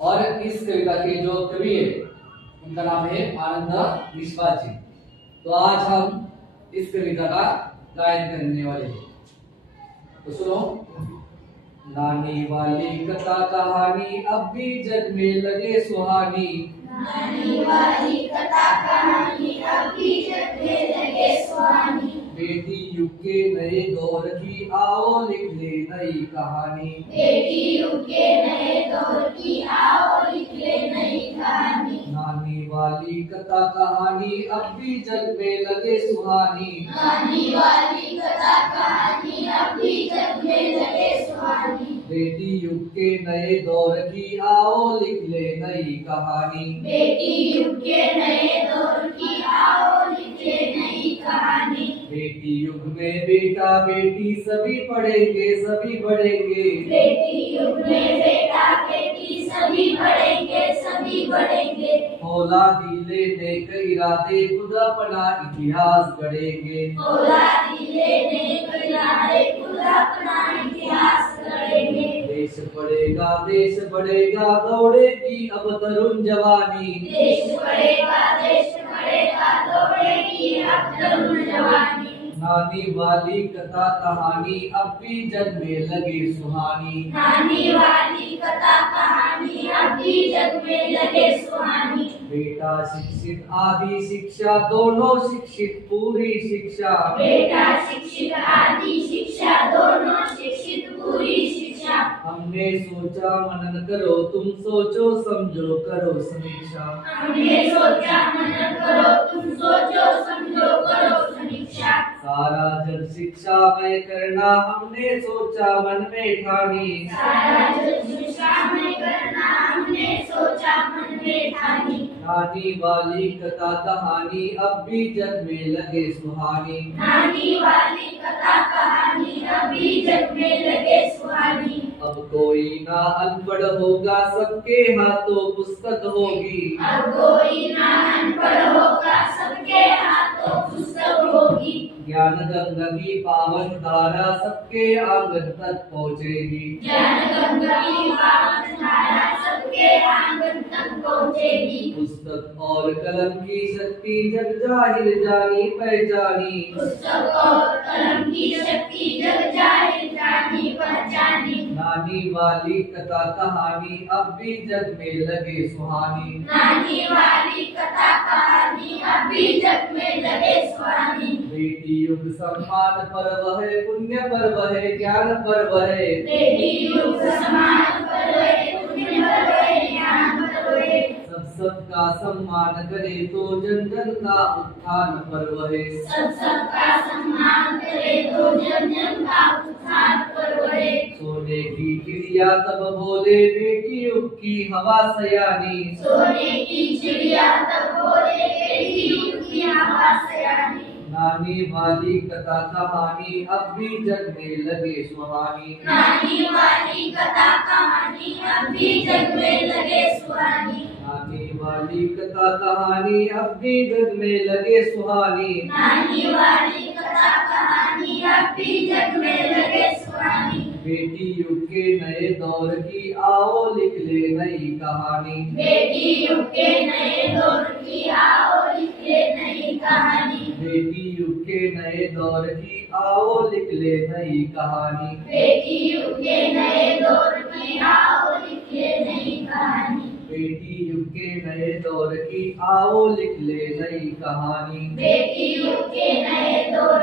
और इस कविता के जो कवि है उनका नाम है आनंद निष्पाल जी। तो आज हम इस कविता का गायन करने वाले हैं। तो सुनो। नानी वाली कथा कहानी अब भी जग में लगे सुहानी। नानी वाली कथा कहानी अब भी जग में लगे सुहानी। बेटी युग के नए दौर की आओ लिख ले नई कहानी। बेटी युग के नए दौर की आओ लिख ले नई कहानी। नानी वाली कथा कहानी अब भी जग में लगे सुहानी। नानी वाली कथा कहानी अब भी जग में लगे सुहानी। बेटी युग के नए दौर की आओ लिख ले नई कहानी। बेटी युग के नए दौर की आओ लिख ले नई कहानी। बेटी युग में बेटा बेटी सभी पढ़ेंगे सभी बढ़ेंगे। बेटी युग में बेटा बेटी सभी पढ़ेंगे सभी बढ़ेंगे। औलादी लेने कई इरादे खुद अपना इतिहास गढ़ेंगे। औलादी लेने कई इरादे खुद अपना इतिहास गढ़ेंगे। देश बढ़ेगा दौड़ेगी अब तरुण जवानी। देश बढ़ेगा दौड़ेगी अब तरुण जवानी। नानी वाली कथा कहानी अब भी जग में लगे सुहानी। नानी वाली कथा कहानी अब भी जग में लगे सुहानी। बेटा शिक्षित आदि शिक्षा दोनों शिक्षित पूरी शिक्षा। बेटा शिक्षित आदि शिक्षा दोनों शिक्षित पूरी शिक्षा। हमने सोचा मनन करो तुम सोचो समझो करो समीक्षा। हमने सोचा मनन करो तुम सोचो समझो करो समीक्षा। सारा जग शिक्षा में करना हमने सोचा मन में ठानी। सारा जग शिक्षा में करना हमने सोचा मन में ठानी। नानी वाली कथा कहानी अब भी जग में लगे सुहानी। नानी वाली कथा कहानी अब भी जग में लगे सुहानी। अब कोई ना अनपढ़ होगा सबके हाथों पुस्तक होगी। अब कोई ना अनपढ़ होगा सबके हाथों पुस्तक होगी। ज्ञान गंगा की पावन धारा सबके आंगन तक पहुँचेगी। ज्ञान गंगा की पावन धारा सबके आंगन तक पहुँचेगी। पुस्तक और कलम की शक्ति जग जाहिर जानी पहचानी। पुस्तक और कलम की शक्ति जग जाहिर जानी पहचानी। नानी वाली कथा कहानी अब भी जग में लगे सुहानी। नानी वाली कथा कहानी अब भी जग में लगे सुहानी। बेटी युग सम्मान पर्व है पुण्य पर्व है ज्ञान पर्व है। बेटी युग सम्मान पर्व है पुण्य पर्व है ज्ञान पर्व है। सबका सम्मान करे तो जन जन का उत्थान पर्व है। सबका सम्मान करे तो जन जन का उत्थान पर्व है। सोने की चिड़िया तब बोले बेटी युग की हवा सयानी। सोने की चिड़िया तब बोले बेटी युग की हवा सयानी। नानी वाली कथा कहानी अब भी जग में लगे सुहानी। नानी वाली कथा कहानी अब भी जग में लगे सुहानी। नानी वाली कथा कहानी अब भी जग में लगे सुहानी। नानी वाली कथा कहानी अब भी जग में लगे सुहानी। बेटी युग के नए दौर की आओ लिख ले नई कहानी। बेटी युग के नए दौर की आओ लिख ले नई कहानी। बेटी युग के नए दौर की आओ लिख ले नई कहानी। बेटी युग के नए दौर की आओ लिख ले नई कहानी। बेटी युग के नए दौर की आओ लिख ले नई कहानी। बेटी युग के नए दौर